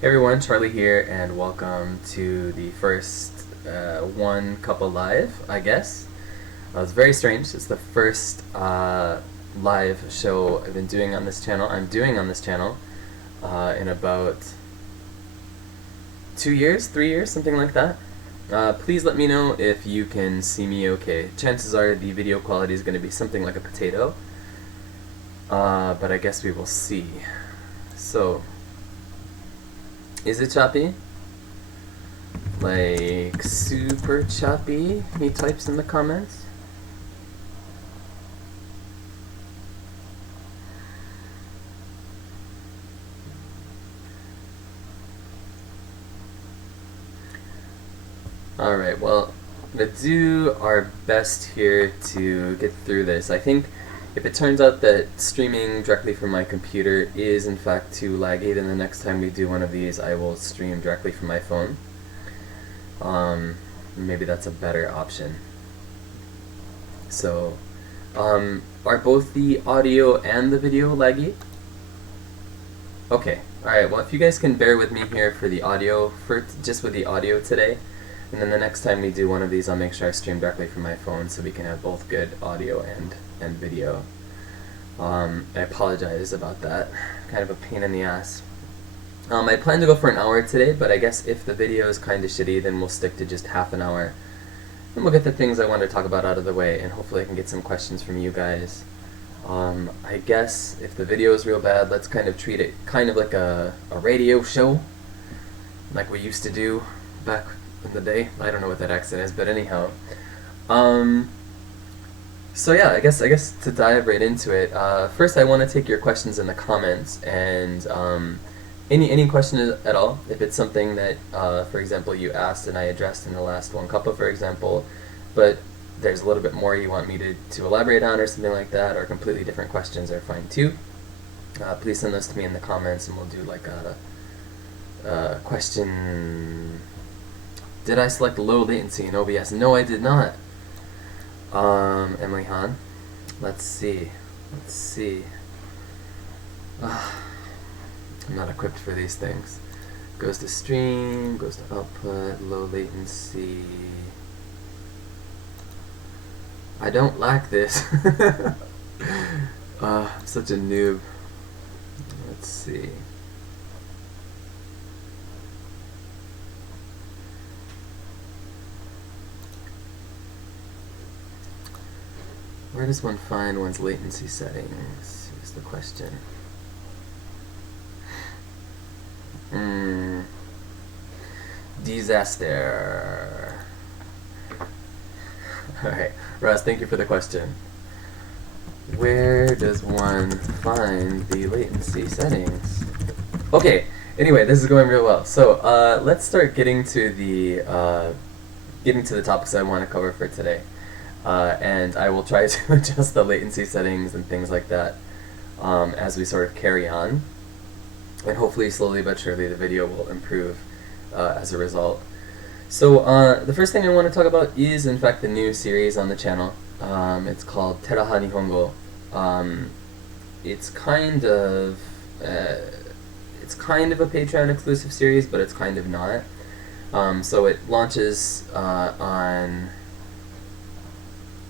Hey everyone, Charlie here, and welcome to the first one Cuppa live, I guess. It's very strange. It's the first live show I've been doing on this channel. I'm doing on this channel in about 2 years, 3 years, something like that. Please let me know if you can see me okay. Chances are the video quality is going to be something like a potato, but I guess we will see. So, is it choppy? Like, super choppy? He types in the comments. Alright, well, I'm going to do our best here to get through this. I think if it turns out that streaming directly from my computer is in fact too laggy, then the next time we do one of these I will stream directly from my phone. Maybe that's a better option. So, are both the audio and the video laggy? Okay, alright, well if you guys can bear with me here for the audio, just with the audio today, and then the next time we do one of these I'll make sure I stream directly from my phone so we can have both good audio and video. I apologize about that. Kind of a pain in the ass. I plan to go for an hour today, but I guess if the video is kind of shitty, then we'll stick to just half an hour. And we'll get the things I want to talk about out of the way, and hopefully I can get some questions from you guys. I guess if the video is real bad, let's kind of treat it kind of like a radio show, like we used to do back in the day. I don't know what that accent is, but anyhow. So yeah, I guess to dive right into it, first I want to take your questions in the comments, and any question at all. If it's something that, for example, you asked and I addressed in the last one Cuppa, for example, but there's a little bit more you want me to elaborate on or something like that, or completely different questions are fine too. Please send those to me in the comments, and we'll do like a question. Did I select low latency in OBS? No, I did not. Emily Han. Let's see. I'm not equipped for these things. Goes to stream, goes to output, low latency. I don't like this. I'm such a noob. Let's see. Where does one find one's latency settings? Is the question. Disaster. Alright, Ross, thank you for the question. Where does one find the latency settings? Okay, anyway, this is going real well. So, let's start getting to the topics I want to cover for today. And I will try to adjust the latency settings and things like that as we sort of carry on. And hopefully, slowly but surely, the video will improve as a result. So, the first thing I want to talk about is, in fact, the new series on the channel. It's called Teraha Nihongo. It's kind of a Patreon exclusive series, but it's kind of not. So it launches on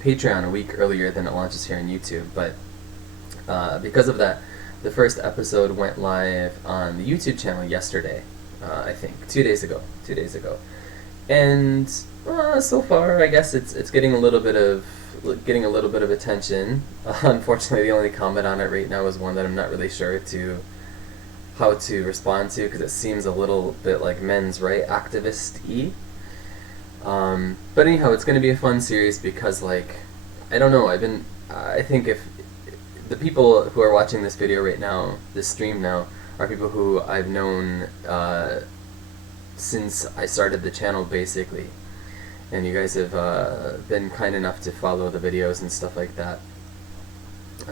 Patreon a week earlier than it launches here on YouTube, but because of that, the first episode went live on the YouTube channel yesterday, I think, 2 days ago. And so far, I guess it's getting a little bit of attention. Unfortunately, the only comment on it right now is one that I'm not really sure how to respond to, because it seems a little bit like men's right activist-y. But anyhow, it's going to be a fun series because, like, I don't know, I think if the people who are watching this video right now, this stream now, are people who I've known since I started the channel, basically. And you guys have been kind enough to follow the videos and stuff like that.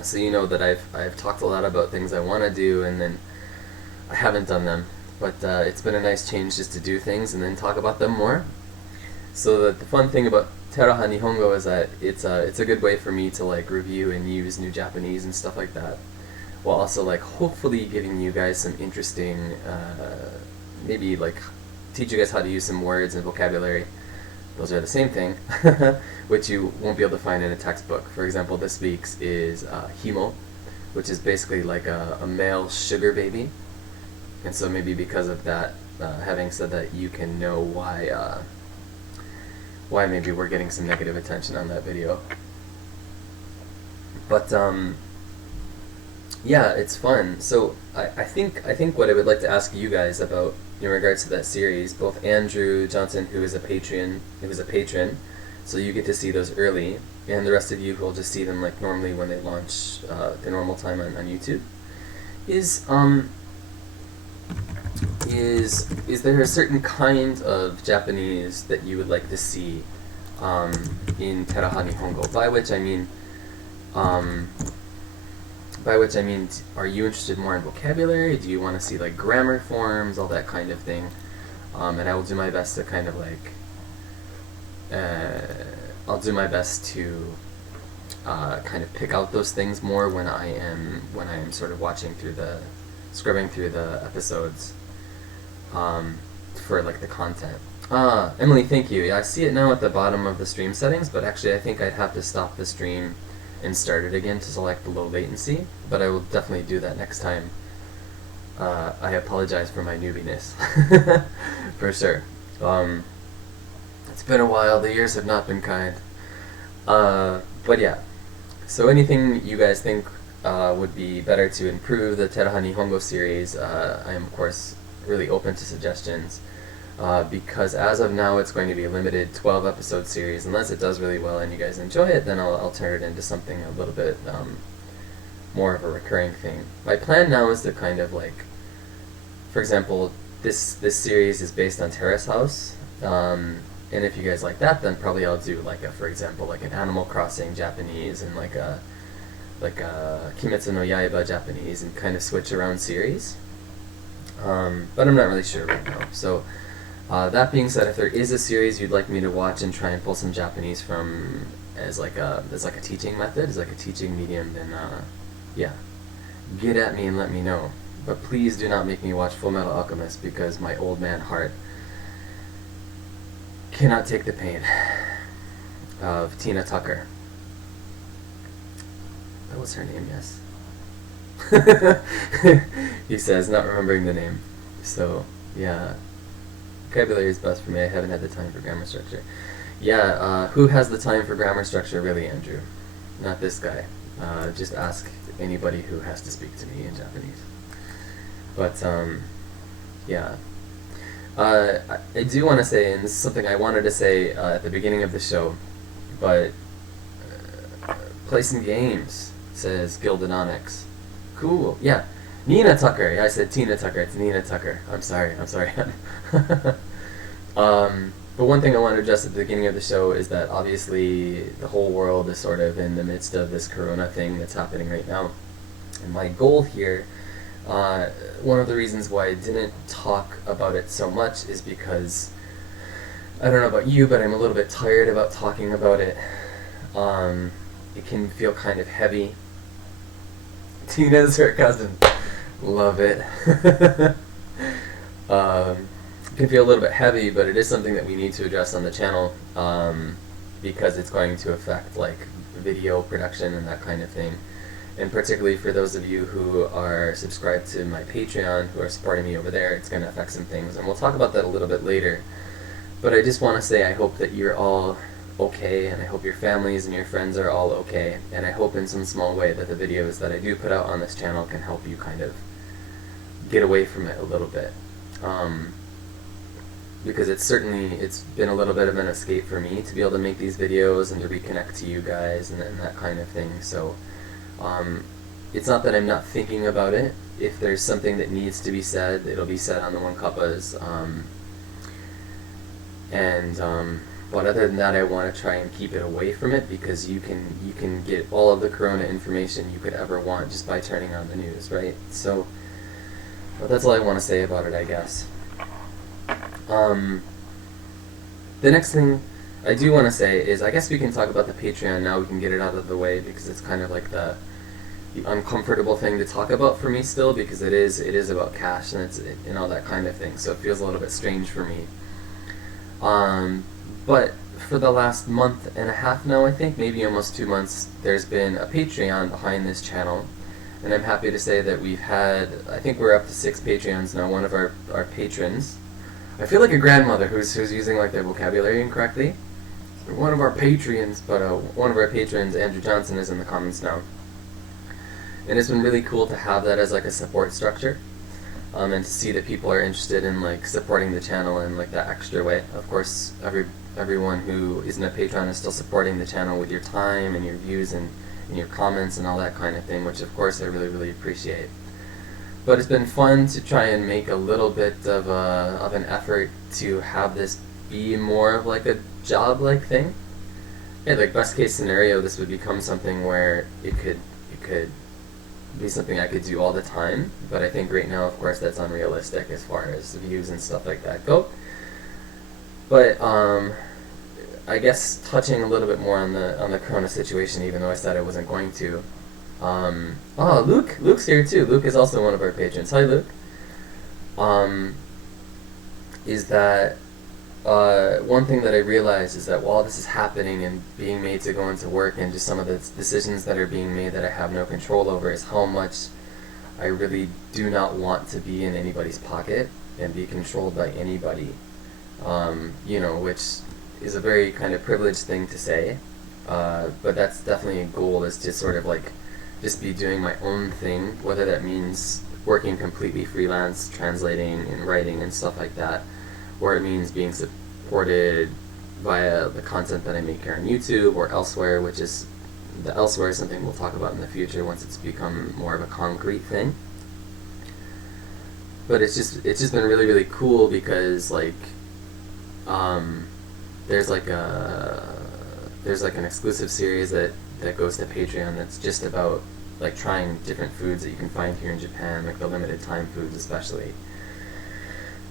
So you know that I've talked a lot about things I want to do, and then I haven't done them. But it's been a nice change just to do things and then talk about them more. So the fun thing about Teraha Nihongo is that it's a good way for me to like review and use new Japanese and stuff like that, while also like hopefully giving you guys some interesting maybe like teach you guys how to use some words and vocabulary. Those are the same thing, which you won't be able to find in a textbook. For example, this week's is himo, which is basically like a male sugar baby. And so maybe because of that, having said that, you can know why maybe we're getting some negative attention on that video. But yeah, it's fun. So I think what I would like to ask you guys about in regards to that series, both Andrew Johnson, who is a patron, so you get to see those early, and the rest of you who will just see them like normally when they launch the normal time on YouTube, is there a certain kind of Japanese that you would like to see in Teraha Nihongo? By which I mean, are you interested more in vocabulary? Do you want to see like grammar forms, all that kind of thing? And I will do my best to kind of like, I'll do my best to kind of pick out those things more when I am sort of scrubbing through the episodes for like the content. Emily, thank you. Yeah, I see it now at the bottom of the stream settings, but actually I think I'd have to stop the stream and start it again to select the low latency, but I will definitely do that next time. I apologize for my newbiness, for sure. It's been a while, the years have not been kind. But yeah, so anything you guys think would be better to improve the Teraha Nihongo series, I am of course really open to suggestions. Because as of now it's going to be a limited 12 episode series. Unless it does really well and you guys enjoy it, then I'll turn it into something a little bit more of a recurring thing. My plan now is to kind of like, for example, this series is based on Terrace House, and if you guys like that, then probably I'll do like for example, like an Animal Crossing Japanese and like a Kimetsu no Yaiba Japanese, and kind of switch around series. But I'm not really sure right now. So that being said, if there is a series you'd like me to watch and try and pull some Japanese from as like a teaching method, as like a teaching medium, then yeah, get at me and let me know. But please do not make me watch Full Metal Alchemist, because my old man heart cannot take the pain of Tina Tucker. That was her name, yes. He says, not remembering the name. So yeah, vocabulary is best for me. I haven't had the time for grammar structure. Yeah, who has the time for grammar structure, really, Andrew? Not this guy. Just ask anybody who has to speak to me in Japanese. But yeah, I do want to say, and this is something I wanted to say at the beginning of the show, but play some games, says Gildanonics. Cool. Yeah, Nina Tucker. Yeah, I said Tina Tucker. It's Nina Tucker. I'm sorry. But one thing I want to address at the beginning of the show is that obviously the whole world is sort of in the midst of this corona thing that's happening right now. And my goal here, one of the reasons why I didn't talk about it so much is because, I don't know about you, but I'm a little bit tired about talking about it. It can feel kind of heavy. Tina's her cousin. Love it. It can feel a little bit heavy, but it is something that we need to address on the channel, because it's going to affect like video production and that kind of thing. And particularly for those of you who are subscribed to my Patreon, who are supporting me over there, it's going to affect some things, and we'll talk about that a little bit later. But I just want to say I hope that you're all okay, and I hope your families and your friends are all okay, and I hope in some small way that the videos that I do put out on this channel can help you kind of get away from it a little bit. Because it's been a little bit of an escape for me to be able to make these videos and to reconnect to you guys and that kind of thing. So it's not that I'm not thinking about it. If there's something that needs to be said, it'll be said on the One Cuppas. But other than that, I want to try and keep it away from it, because you can get all of the corona information you could ever want just by turning on the news, right? So, but that's all I want to say about it, I guess. The next thing I do want to say is, I guess we can talk about the Patreon now. We can get it out of the way, because it's kind of like the the uncomfortable thing to talk about for me still, because it is about cash and all that kind of thing. So it feels a little bit strange for me. But for the last month and a half now, I think, maybe almost 2 months, there's been a Patreon behind this channel. And I'm happy to say that we've had, I think we're up to 6 Patreons now. One of our patrons, I feel like a grandmother who's using like their vocabulary incorrectly. One of our patrons, but one of our patrons, Andrew Johnson, is in the comments now. And it's been really cool to have that as like a support structure. And to see that people are interested in like supporting the channel in like that extra way. Of course, everyone who isn't a patron is still supporting the channel with your time and your views and your comments and all that kind of thing, which of course I really, really appreciate. But it's been fun to try and make a little bit of an effort to have this be more of like a job-like thing. Yeah, like best case scenario, this would become something where it could be something I could do all the time. But I think right now, of course, that's unrealistic as far as views and stuff like that go. But I guess touching a little bit more on the Corona situation, even though I said I wasn't going to. Luke's here too. Luke is also one of our patrons. Hi, Luke. Is that one thing that I realized is that while this is happening and being made to go into work, and just some of the decisions that are being made that I have no control over, is how much I really do not want to be in anybody's pocket and be controlled by anybody. Which is a very kind of privileged thing to say, but that's definitely a goal, is to sort of like just be doing my own thing, whether that means working completely freelance, translating and writing and stuff like that, or it means being supported via the content that I make here on YouTube or elsewhere, which is, the elsewhere is something we'll talk about in the future once it's become more of a concrete thing. But it's just been really, really cool because like there's like an exclusive series that goes to Patreon that's just about like trying different foods that you can find here in Japan, like the limited time foods especially.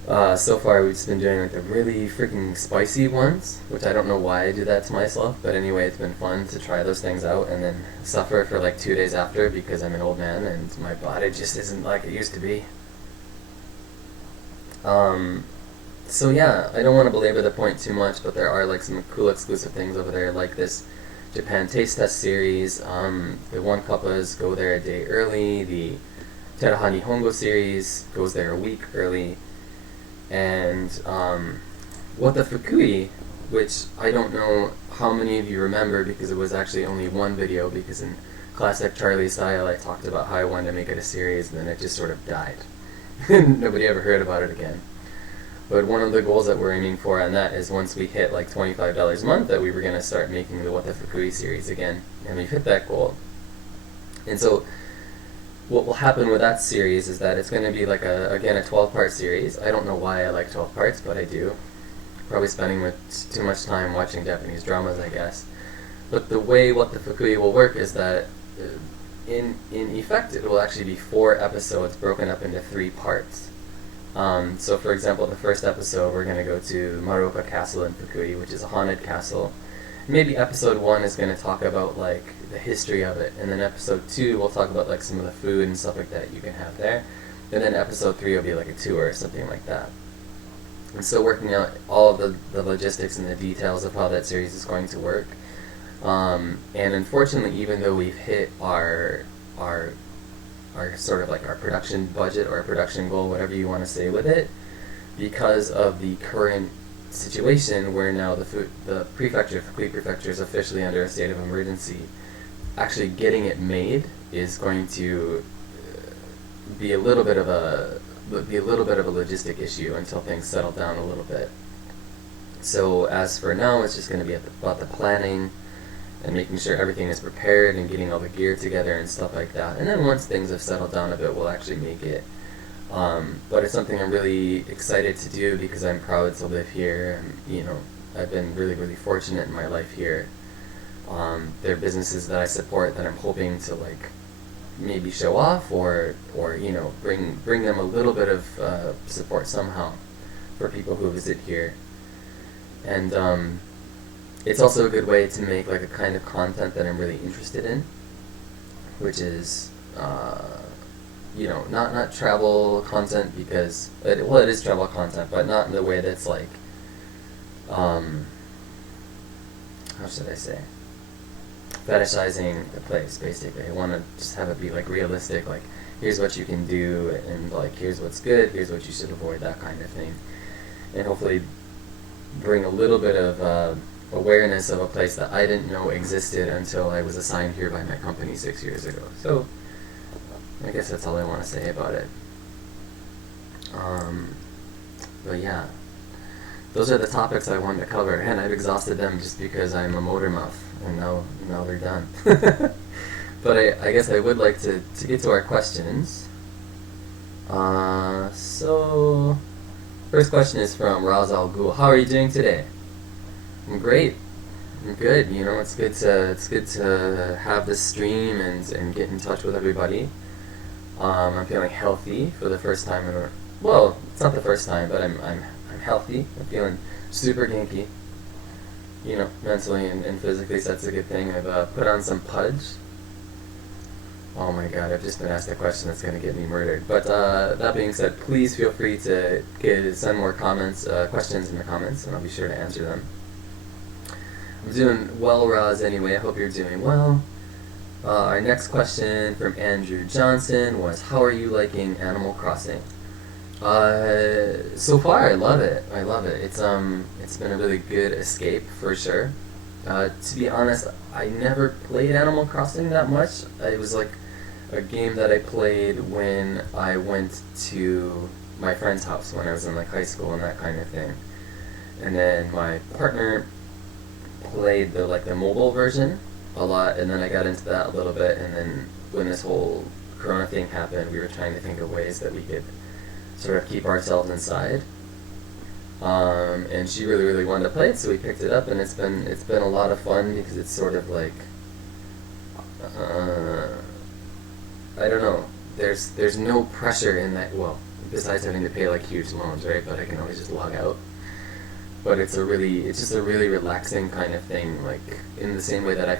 So far we've just been doing like the really freaking spicy ones, which I don't know why I do that to myself, but anyway, it's been fun to try those things out and then suffer for like 2 days after because I'm an old man and my body just isn't like it used to be. So yeah, I don't want to belabor the point too much, but there are like some cool exclusive things over there, like this Japan Taste Test series. The one Cuppas go there a day early. The Teraha Nihongo series goes there a week early. And What the Fukui, which I don't know how many of you remember because it was actually only one video, because in classic Charlie style I talked about how I wanted to make it a series and then it just sort of died. Nobody ever heard about it again. But one of the goals that we're aiming for on that is once we hit like $25 a month, that we were going to start making the What the Fukui series again. And we've hit that goal. And so what will happen with that series is that it's going to be like a 12-part series. I don't know why I like 12 parts, but I do. Probably spending too much time watching Japanese dramas, I guess. But the way What the Fukui will work is that in effect it will actually be 4 episodes broken up into 3 parts. So for example, the first episode we're going to go to Maruoka Castle in Fukui, which is a haunted castle. Maybe episode 1 is going to talk about like the history of it, and then episode 2 we'll talk about like some of the food and stuff like that you can have there, and then episode 3 will be like a tour or something like that. And so working out all of the logistics and the details of how that series is going to work. And unfortunately, even though we've hit our sort of like our production budget or our production goal, whatever you want to say with it, because of the current situation where now the prefecture, Fukui Prefecture, is officially under a state of emergency, actually getting it made is going to be a little bit of a logistic issue until things settle down a little bit. So as for now, it's just going to be about the planning and making sure everything is prepared and getting all the gear together and stuff like that. And then once things have settled down a bit, we'll actually make it. But it's something I'm really excited to do because I'm proud to live here, and I've been really, really fortunate in my life here. There are businesses that I support that I'm hoping to like maybe show off or bring them a little bit of support somehow for people who visit here. And it's also a good way to make like a kind of content that I'm really interested in, which is you know, not travel content because it is travel content, but not in the way that's like, how should I say, fetishizing the place. Basically, I want to just have it be like realistic, like here's what you can do, and like here's what's good, here's what you should avoid, that kind of thing, and hopefully bring a little bit of awareness of a place that I didn't know existed until I was assigned here by my company 6 years ago. So I guess that's all I want to say about it. But yeah, those are the topics I wanted to cover, and I've exhausted them just because I'm a motor mouth, and now they're done. But I guess I would like to get to our questions. So first question is from Raz Al Ghul. How are you doing today? I'm great. I'm good. You know, it's good to have this stream and get in touch with everybody. I'm feeling healthy for the first time ever. Well, it's not the first time, but I'm healthy. I'm feeling super ganky. You know, mentally and physically, so that's a good thing. I've put on some pudge. Oh my god, I've just been asked a question that's going to get me murdered. But that being said, please feel free to send more questions in the comments, and I'll be sure to answer them. I'm doing well, Roz, anyway. I hope you're doing well. Our next question from Andrew Johnson was, how are you liking Animal Crossing? So far, I love it. It's been a really good escape, for sure. To be honest, I never played Animal Crossing that much. It was like a game that I played when I went to my friend's house when I was in like high school and that kind of thing. And then my partner played the mobile version a lot, and then I got into that a little bit, and then when this whole Corona thing happened, we were trying to think of ways that we could sort of keep ourselves inside. And she really wanted to play it, so we picked it up, and it's been a lot of fun because it's sort of like, I don't know, there's no pressure in that, well, besides having to pay like huge loans, right, but I can always just log out. But it's just a really relaxing kind of thing, like in the same way that I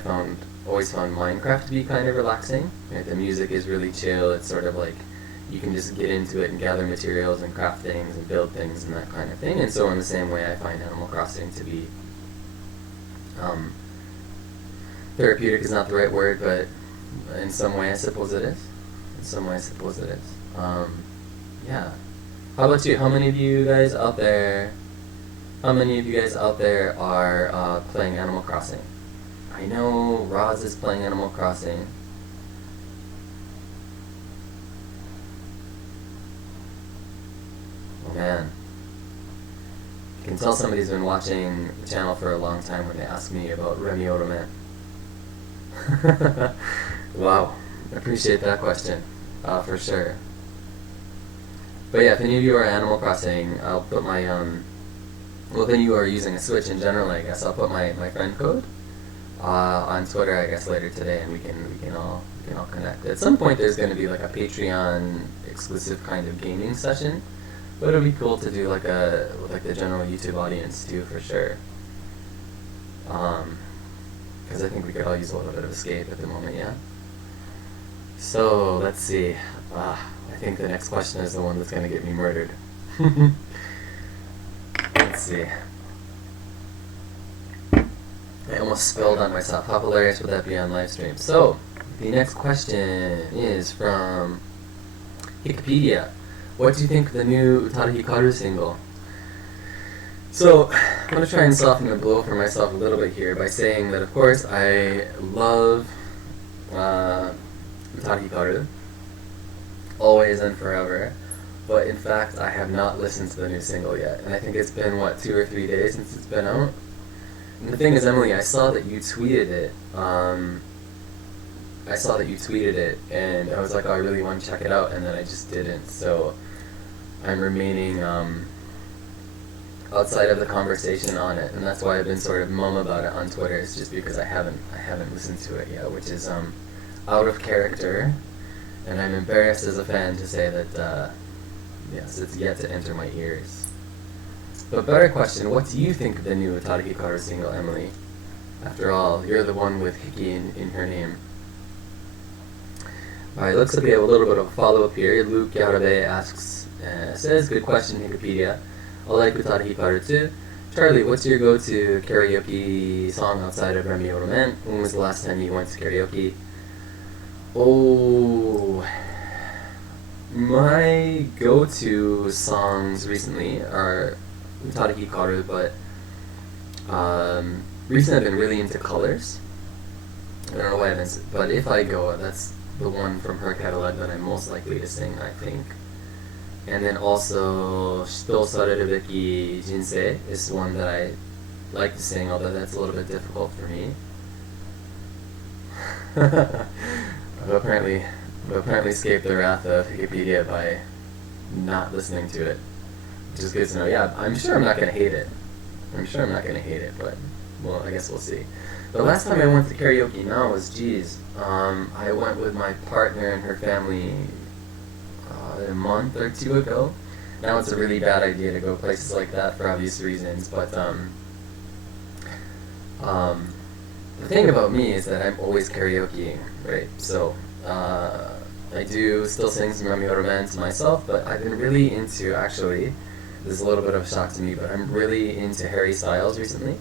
always found Minecraft to be kind of relaxing. Right? The music is really chill. It's sort of like you can just get into it and gather materials and craft things and build things and that kind of thing. And so in the same way, I find Animal Crossing to be therapeutic is not the right word, but in some way I suppose it is. Yeah. How about you? How many of you guys out there are playing Animal Crossing? I know Roz is playing Animal Crossing. Oh man. You can tell somebody's been watching the channel for a long time when they ask me about Remy Otoman. Wow. I appreciate that question. For sure. But yeah, if any of you are Animal Crossing, I'll put my well, if any of you are using a Switch in general, I guess I'll put my friend code on Twitter, I guess, later today, and we can all connect. At some point, there's going to be like a Patreon exclusive kind of gaming session, but it'll be cool to do with the general YouTube audience too, for sure. Because I think we could all use a little bit of escape at the moment, yeah. So let's see. I think the next question is the one that's going to get me murdered. Let's see. I almost spilled on myself. How hilarious would that be on live stream? So, the next question is from Wikipedia. What do you think of the new Utada Hikaru single? So, I'm going to try and soften the blow for myself a little bit here by saying that, of course, I love Utada Hikaru, always and forever. But in fact, I have not listened to the new single yet, and I think it's been, 2 or 3 days since it's been out. And the thing is, Emily, I saw that you tweeted it, and I was like, oh, I really want to check it out, and then I just didn't, so I'm remaining, outside of the conversation on it, and that's why I've been sort of mum about it on Twitter. It's just because I haven't listened to it yet, which is, out of character, and I'm embarrassed as a fan to say that, yes, it's yet to enter my ears. But better question, what do you think of the new Utada Hikaru single, Emily? After all, you're the one with Hiki in her name. Alright, looks like we have a little bit of a follow-up here. Luke Yarabe asks, says, good question, Wikipedia. Alike Utari Hikaru too. Charlie, what's your go-to karaoke song outside of Remy Roman? When was the last time you went to karaoke? Oh, my go-to songs recently are Utari Hikaru, but recently I've been really into Colors. I don't know why I've been, but if I go, that's the one from her catalog that I'm most likely to sing, I think. And then also, Shito Sareru Beki Jinsei is one that I like to sing, although that's a little bit difficult for me. I've apparently escaped the wrath of Wikipedia by not listening to it, which is good to know. Yeah, I'm sure I'm not going to hate it. But, well, I guess we'll see. The last time I went to karaoke now was, I went with my partner and her family a month or two ago. Now it's a really bad idea to go places like that for obvious reasons, but the thing about me is that I'm always karaokeing, right? So I do still sing some Remy Roman to myself, but I've been really into, actually, this is a little bit of a shock to me, but I'm really into Harry Styles recently.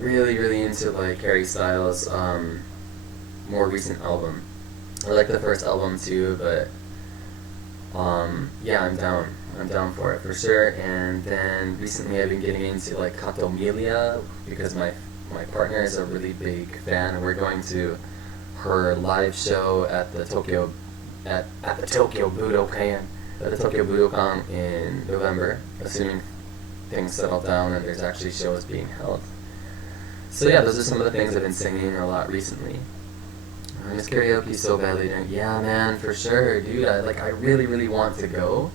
Really into like Harry Styles' more recent album. I like the first album too, but yeah, I'm down for it for sure. And then recently I've been getting into like Kato Milia because my partner is a really big fan, and we're going to her live show at the Tokyo Budokan in November, assuming things settle down and there's actually shows being held. So yeah, those are some of the things I've been singing a lot recently. I miss karaoke so badly. Yeah, man, for sure, dude. I really want to go.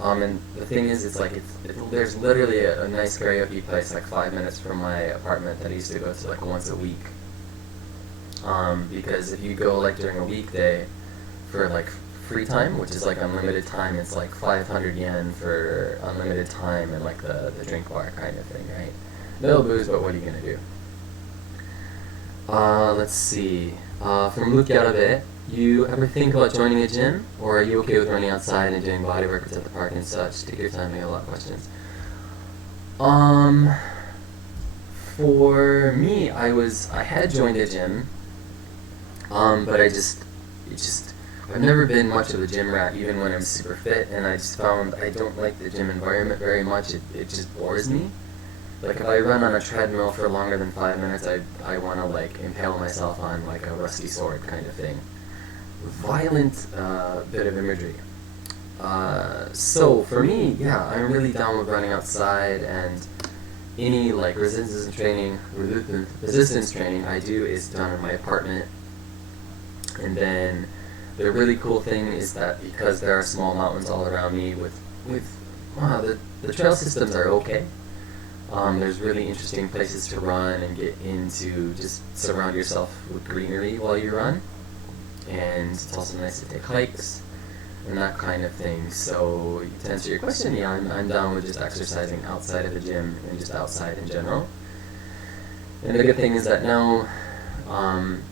And the thing is, it's like there's literally a nice karaoke place like 5 minutes from my apartment that I used to go to like once a week. Because if you go like during a weekday for like free time, which is like unlimited time, it's like 500 yen for unlimited time and like the drink bar kind of thing, right? No booze, but what are you gonna do? Let's see. From Luke Yarabe, you ever think about joining a gym, or are you okay with running outside and doing body workouts at the park and such? Take your time, I got a lot of questions. For me, I had joined a gym, but I've never been much of a gym rat, even when I'm super fit, and I just found I don't like the gym environment very much. It just bores me. Like, if I run on a treadmill for longer than 5 minutes, I want to, like, impale myself on, like, a rusty sword kind of thing. Violent bit of imagery. So, for me, yeah, I'm really down with running outside, and any, like, resistance training I do is done in my apartment. And then the really cool thing is that because there are small mountains all around me the trail systems are okay. There's really interesting places to run and get into, just surround yourself with greenery while you run. And it's also nice to take hikes and that kind of thing. So to answer your question, yeah, I'm down with just exercising outside of the gym and just outside in general. And the good thing is that now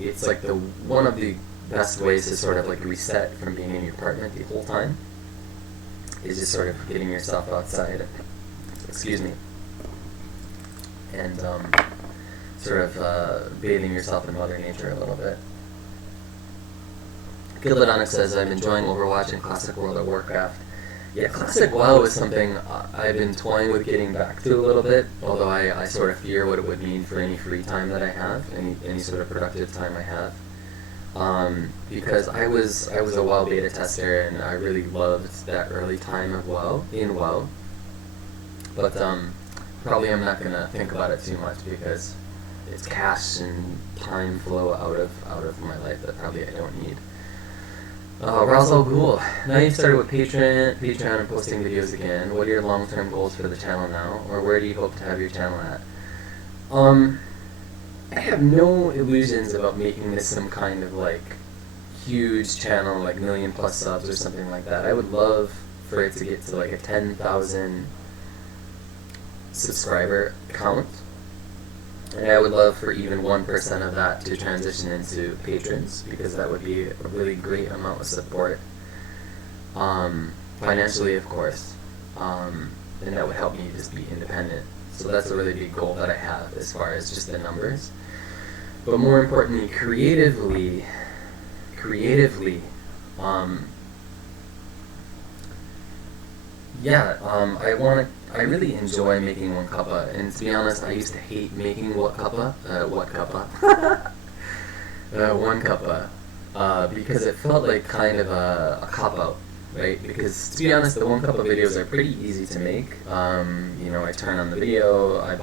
it's like one of the best ways to sort of like reset from being in your apartment the whole time is just sort of getting yourself outside. Excuse me. And sort of bathing yourself in Mother Nature a little bit. Gilbadonic says, I'm enjoying Overwatch and Classic World of Warcraft. Yeah, Classic WoW is something I've been toying with getting back to a little bit, although I sort of fear what it would mean for any free time that I have, any sort of productive time I have. Because I was a WoW beta tester, and I really loved that early time of WoW, but probably I'm not gonna think about it too much because it's cash and time flow out of my life that probably I don't need. Ra's al Ghul, now you've started with Patreon and posting videos again. What are your long-term goals for the channel now, or where do you hope to have your channel at? I have no illusions about making this some kind of like huge channel, like 1 million+ subs or something like that. I would love for it to get to like a 10,000 subscriber count, And I would love for even 1% of that to transition into patrons, because that would be a really great amount of support. Financially, of course. And that would help me just be independent. So that's a really big goal that I have as far as just the numbers. But more importantly, creatively, I really enjoy making one cuppa, and to be honest, I used to hate making one cuppa, because it felt like kind of a cop-out, right? Because to be honest, the one cuppa videos are pretty easy to make. You know, I turn on the video, I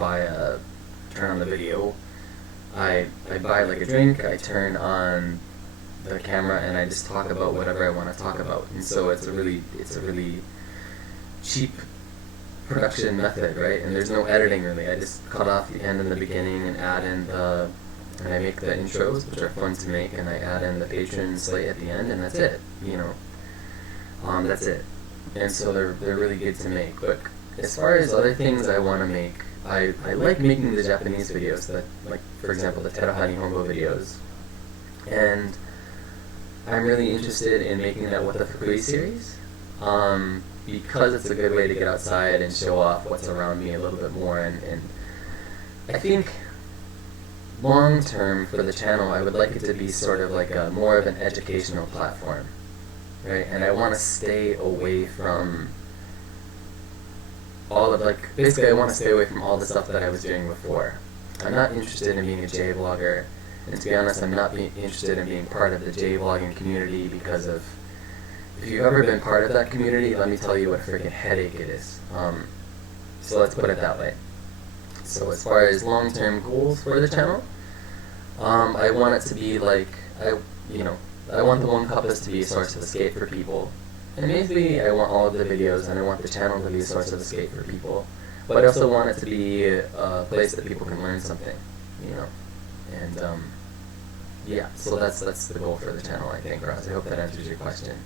buy like a drink, I turn on the camera, and I just talk about whatever I want to talk about. And so it's a really cheap production method, right? And there's no editing really. I just cut off the end and the beginning and add in and I make the intros, which are fun to make, and I add in the patron slate at the end, and that's it, you know. That's it. And so they're really good to make. But as far as other things I want to make, I like making the Japanese videos, that, like, for example, the Teraha Nihongo videos. And I'm really interested in making that with the Fukui series, because it's a good way to get outside and show off what's around me a little bit more. And I think long term for the channel, I would like it to be sort of like a more of an educational platform, right? And I want to stay away from all of, like, basically I want to stay away from all the stuff that I was doing before. I'm not interested in being a J vlogger, and to be honest, I'm not interested in being part of the J vlogging community, because of, if you've ever been part of that community, let me tell you what a freaking headache it is. So let's put it that way. So as far as long-term goals for the channel, I want it to be like, I want the one cuppas to be a source of escape for people. And maybe I want all of the videos, and I want the channel to be a source of escape for people. But I also want it to be a place that people can learn something, you know. And yeah, so that's the goal for the channel, I think, Ross. I hope that answers your question.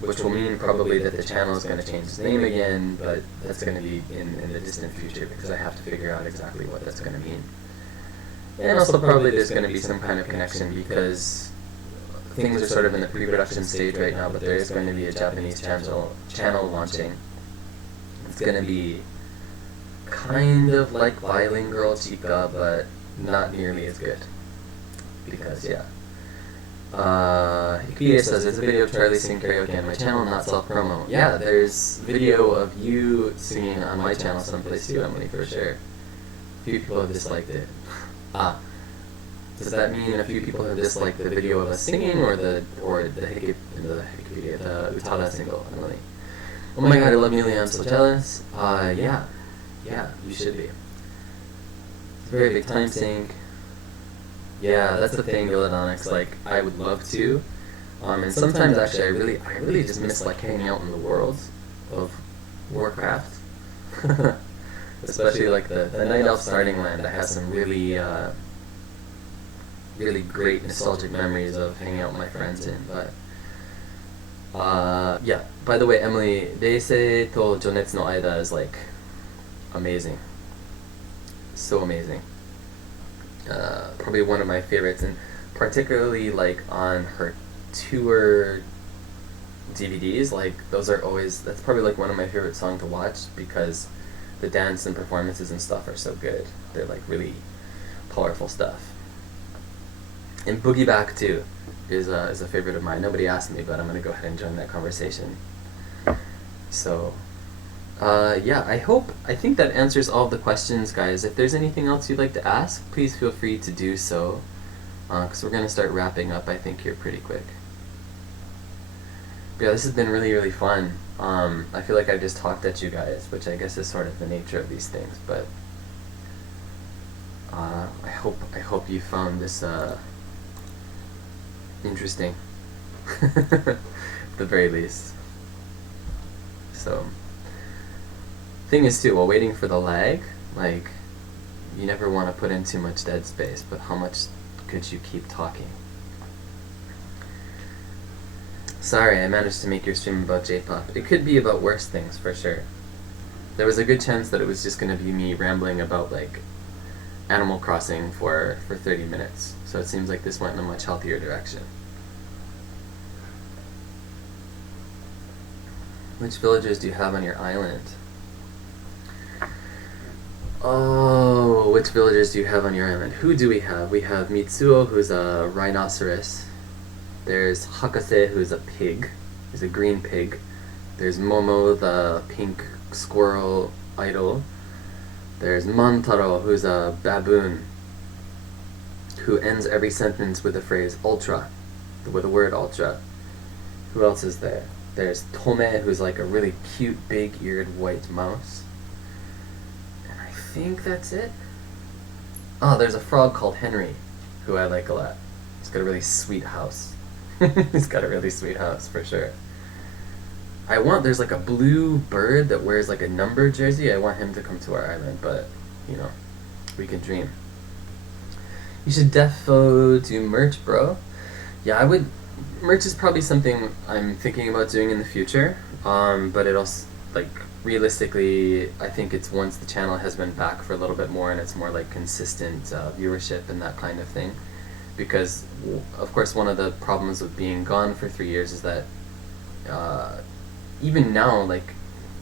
Which will mean probably that the channel is going to change its name again, but that's going to be in the distant future, because I have to figure out exactly what that's going to mean. And also probably there's going to be some kind of connection, because things are sort of in the pre-production stage right now, but there is going to be a Japanese channel launching. It's going to be kind of like bilingual Chica, but not nearly as good. Because, yeah. Hikuya says, there's a video of Charlie singing karaoke on my channel, not self-promo. Yeah, there's video of you singing on my channel someplace too, Emily, for sure. A few people have disliked it. Does that mean a few people have disliked the video of us singing, or the Utada single, Emily? Oh my god, I love Melia, I'm so jealous. Yeah, you should be. It's a very big time sink. Yeah, that's the thing, Villadonix, like, I would love to. And sometimes, actually, I really just miss, like, hanging out in the world of Warcraft. Especially, like, the Night Elf Starting Land. I have some really great nostalgic memories of hanging out with my friends in, but... yeah, by the way, Emily, Deisei to Jonetsu no Aida is, like, amazing. So amazing. Probably one of my favorites, and particularly like on her tour DVDs, like those are always, that's probably like one of my favorite songs to watch, because the dance and performances and stuff are so good. They're like really powerful stuff. And Boogie Back too is a favorite of mine. Nobody asked me, but I'm gonna go ahead and join that conversation. So yeah, I think that answers all the questions, guys. If there's anything else you'd like to ask, please feel free to do so, because we're going to start wrapping up, I think, here pretty quick. But yeah, this has been really, really fun. I feel like I just talked at you guys, which I guess is sort of the nature of these things, but I hope you found this interesting, at the very least. So... thing is too, while waiting for the lag, like, you never want to put in too much dead space, but how much could you keep talking? Sorry, I managed to make your stream about J-pop. It could be about worse things, for sure. there was a good chance that it was just going to be me rambling about like Animal Crossing for 30 minutes. So it seems like this went in a much healthier direction. Which villagers do you have on your island? Oh, which villagers do you have on your island? Who do we have? We have Mitsuo, who's a rhinoceros. There's Hakase, who's a pig. He's a green pig. There's Momo, the pink squirrel idol. There's Mantaro, who's a baboon, who ends every sentence with the phrase ultra, with the word ultra. Who else is there? There's Tome, who's like a really cute, big-eared white mouse. And I think that's it. Oh, there's a frog called Henry, who I like a lot. He's got a really sweet house. He's got a really sweet house, for sure. There's like a blue bird that wears like a number jersey. I want him to come to our island, but, you know, we can dream. You should defo do merch, bro. Yeah, merch is probably something I'm thinking about doing in the future, but it also, like, realistically, I think it's once the channel has been back for a little bit more and it's more like consistent viewership and that kind of thing. Because, of course, one of the problems with being gone for 3 years is that even now, like,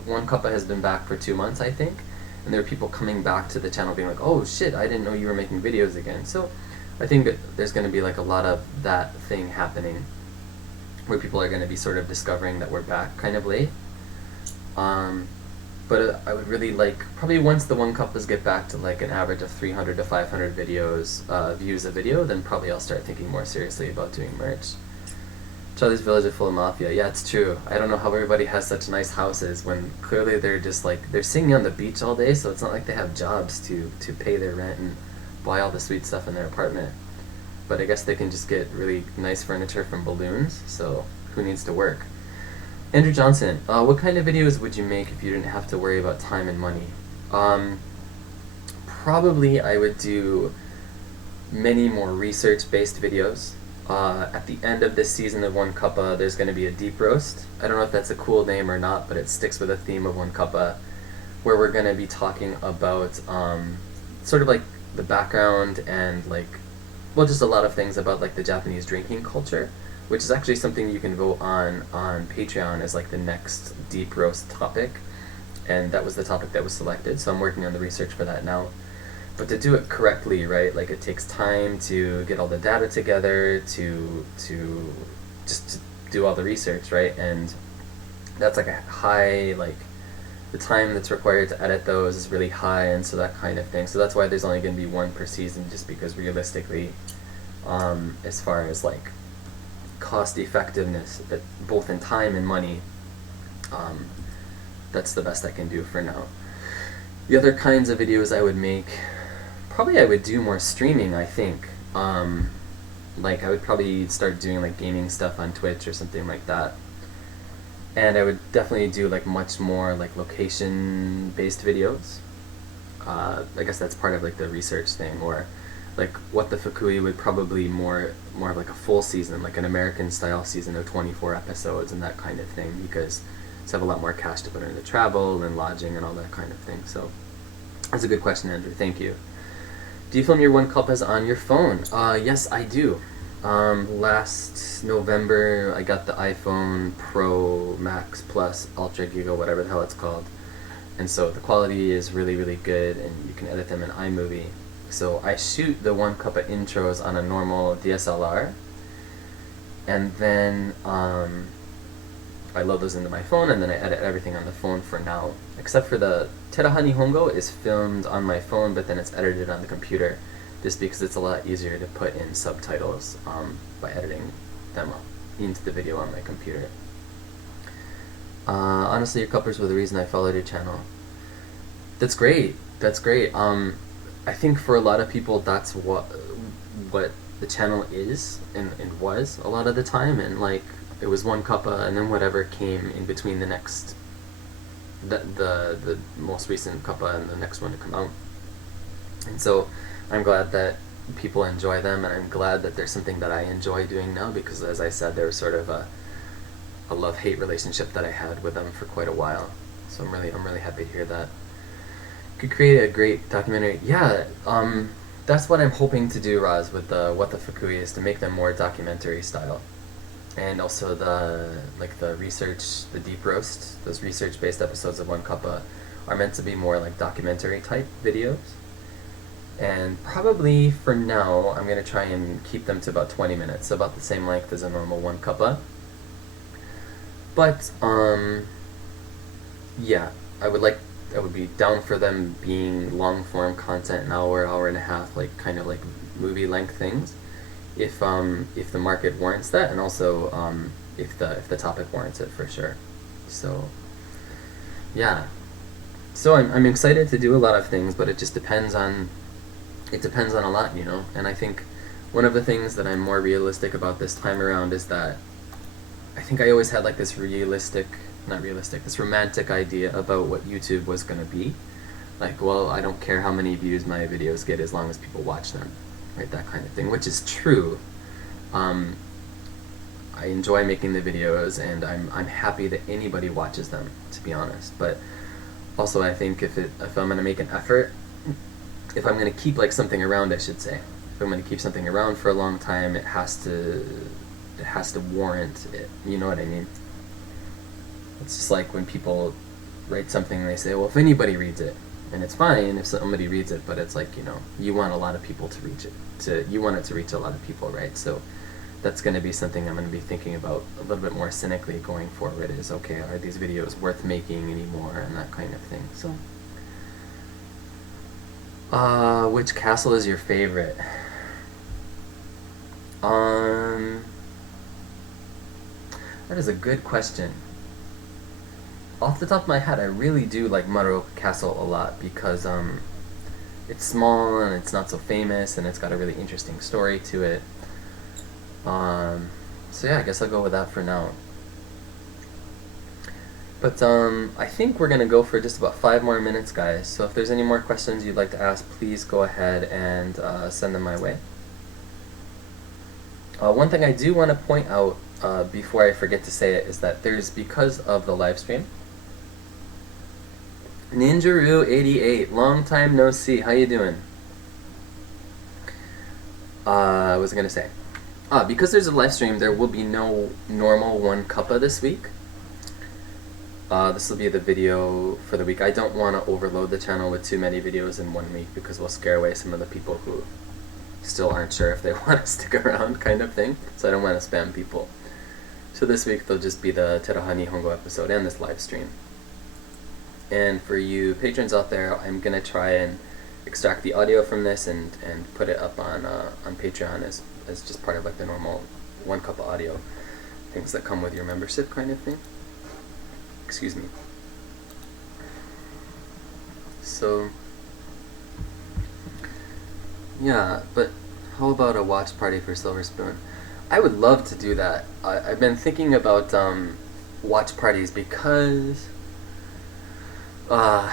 One Cuppa has been back for 2 months, I think, and there are people coming back to the channel being like, oh shit, I didn't know you were making videos again. So I think that there's going to be like a lot of that thing happening where people are going to be sort of discovering that we're back kind of late. But I would really like, probably once the One Cuppas get back to like an average of 300 to 500 views a video, then probably I'll start thinking more seriously about doing merch. Charlie's Village is full of mafia. Yeah, it's true. I don't know how everybody has such nice houses when clearly they're just like, they're singing on the beach all day, so it's not like they have jobs to pay their rent and buy all the sweet stuff in their apartment. But I guess they can just get really nice furniture from balloons, so who needs to work? Andrew Johnson, what kind of videos would you make if you didn't have to worry about time and money? Probably I would do many more research-based videos. At the end of this season of One Cuppa, there's going to be a deep roast. I don't know if that's a cool name or not, but it sticks with the theme of One Cuppa, where we're going to be talking about sort of like the background and like, well, just a lot of things about like the Japanese drinking culture, which is actually something you can vote on Patreon as like the next deep roast topic, and that was the topic that was selected, so I'm working on the research for that now. But to do it correctly, right, like it takes time to get all the data together, to do all the research, right, and that's like a high, like, the time that's required to edit those is really high, and so that kind of thing. So that's why there's only going to be one per season, just because realistically, as far as like cost effectiveness, both in time and money, that's the best I can do for now. The other kinds of videos I would make, probably I would do more streaming, I think. Like I would probably start doing like gaming stuff on Twitch or something like that. And I would definitely do like much more like location-based videos. I guess that's part of like the research thing, or like What the Fukui would probably more of like a full season, like an American style season of 24 episodes and that kind of thing, because it's have a lot more cash to put into travel and lodging and all that kind of thing. So that's a good question, Andrew. Thank you. Do you film your One Cuppas on your phone? Yes, I do. Last November, I got the iPhone Pro Max Plus Ultra Giga, whatever the hell it's called. And so the quality is really, really good, and you can edit them in iMovie. So I shoot the One Cuppa intros on a normal DSLR, and then I load those into my phone, and then I edit everything on the phone for now. Except for the Teraha Nihongo is filmed on my phone, but then it's edited on the computer, just because it's a lot easier to put in subtitles by editing them into the video on my computer. Honestly, your cuppers were the reason I followed your channel. That's great. That's great. I think for a lot of people, that's what the channel is and was a lot of the time, and like it was One Cuppa, and then whatever came in between the next, the most recent Cuppa and the next one to come out. And so I'm glad that people enjoy them, and I'm glad that there's something that I enjoy doing now, because as I said, there was sort of a love-hate relationship that I had with them for quite a while. So I'm really happy to hear that. Could create a great documentary. Yeah, that's what I'm hoping to do, Roz, with the What the Fukui, is to make them more documentary style. And also the research, the deep roast, those research based episodes of One Cuppa are meant to be more like documentary type videos. And probably for now, I'm going to try and keep them to about 20 minutes, so about the same length as a normal One Cuppa. But, yeah, I would be down for them being long form content, an hour, hour and a half, like kind of like movie length things, if the market warrants that, and also if the topic warrants it, for sure. So, yeah. So I'm excited to do a lot of things, but it just depends on a lot, you know. And I think one of the things that I'm more realistic about this time around is that I think I always had like this this romantic idea about what YouTube was going to be. Like, well, I don't care how many views my videos get as long as people watch them, right? That kind of thing, which is true. I enjoy making the videos, and I'm happy that anybody watches them, to be honest. But also, I think if I'm going to make an effort, if I'm going to keep like something around, I should say, if I'm going to keep something around for a long time, it has to warrant it. You know what I mean? It's just like when people write something and they say, well, if anybody reads it, and it's fine if somebody reads it, but it's like, you know, you want a lot of people to reach it. You want it to reach a lot of people, right? So that's going to be something I'm going to be thinking about a little bit more cynically going forward, is, okay, are these videos worth making anymore, and that kind of thing. So, which castle is your favorite? That is a good question. Off the top of my head, I really do like Muro Castle a lot, because it's small and it's not so famous, and it's got a really interesting story to it. So yeah, I guess I'll go with that for now. But I think we're gonna go for just about 5 more minutes, guys. So if there's any more questions you'd like to ask, please go ahead and send them my way. One thing I do want to point out before I forget to say it is that because of the live stream, Ninjaru88, long time no see. How you doing? What was I gonna say? Because there's a live stream, there will be no normal One Cuppa this week. This will be the video for the week. I don't want to overload the channel with too many videos in 1 week, because we'll scare away some of the people who still aren't sure if they want to stick around, kind of thing. So I don't want to spam people. So this week there'll just be the Teraha Nihongo episode and this live stream. And for you patrons out there, I'm going to try and extract the audio from this and put it up on Patreon as just part of like the normal One Cuppa audio things that come with your membership, kind of thing. Excuse me. So, yeah, but how about a watch party for Silver Spoon? I would love to do that. I've been thinking about watch parties because I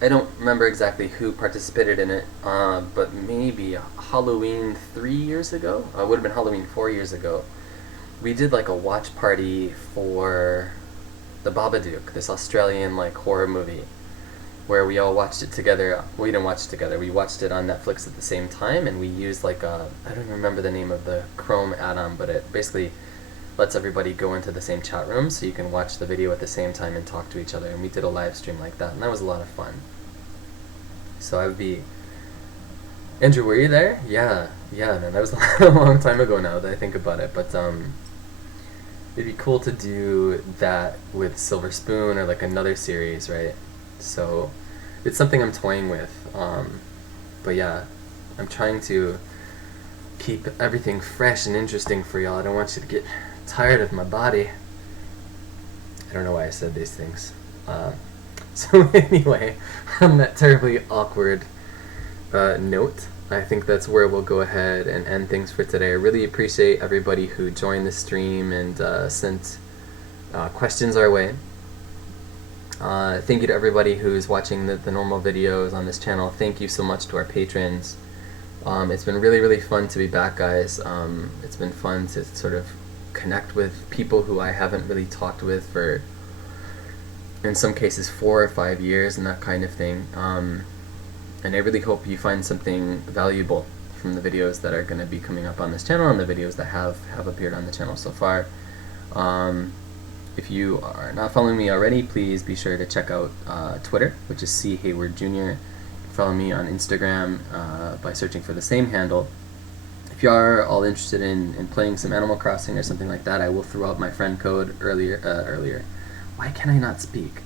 don't remember exactly who participated in it, but maybe Halloween 3 years ago? It would have been Halloween 4 years ago. We did like a watch party for The Babadook, this Australian like horror movie, where we all watched it together. We didn't watch it together, we watched it on Netflix at the same time, and we used like I don't remember the name of the Chrome add-on, but it basically lets everybody go into the same chat room so you can watch the video at the same time and talk to each other, and we did a live stream like that, and that was a lot of fun. So I would be... Andrew, were you there? Yeah, man, that was a long time ago now that I think about it, but it'd be cool to do that with Silver Spoon or like another series, right? So it's something I'm toying with, but yeah, I'm trying to keep everything fresh and interesting for y'all. I don't want you to get tired of my body. I don't know why I said these things. So anyway, on that terribly awkward note, I think that's where we'll go ahead and end things for today. I really appreciate everybody who joined the stream and sent questions our way. Thank you to everybody who's watching the normal videos on this channel. Thank you so much to our patrons. It's been really fun to be back, guys. It's been fun to sort of connect with people who I haven't really talked with in some cases 4 or 5 years and that kind of thing. And I really hope you find something valuable from the videos that are going to be coming up on this channel and the videos that have appeared on the channel so far. If you are not following me already, please be sure to check out Twitter, which is C Hayward Jr. Follow me on Instagram by searching for the same handle. If you are all interested in playing some Animal Crossing or something like that, I will throw out my friend code earlier. Why can I not speak?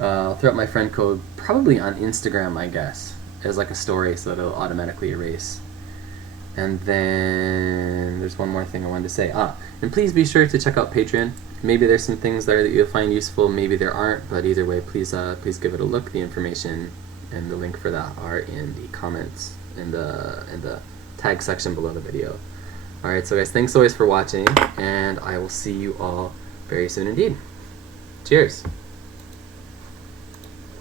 I'll throw out my friend code probably on Instagram, I guess, as like a story, so that it'll automatically erase. And then there's one more thing I wanted to say. And please be sure to check out Patreon. Maybe there's some things there that you'll find useful, maybe there aren't, but either way, please give it a look. The information and the link for that are in the comments in the tag section below the video. Alright, so guys, thanks always for watching, and I will see you all very soon indeed. Cheers!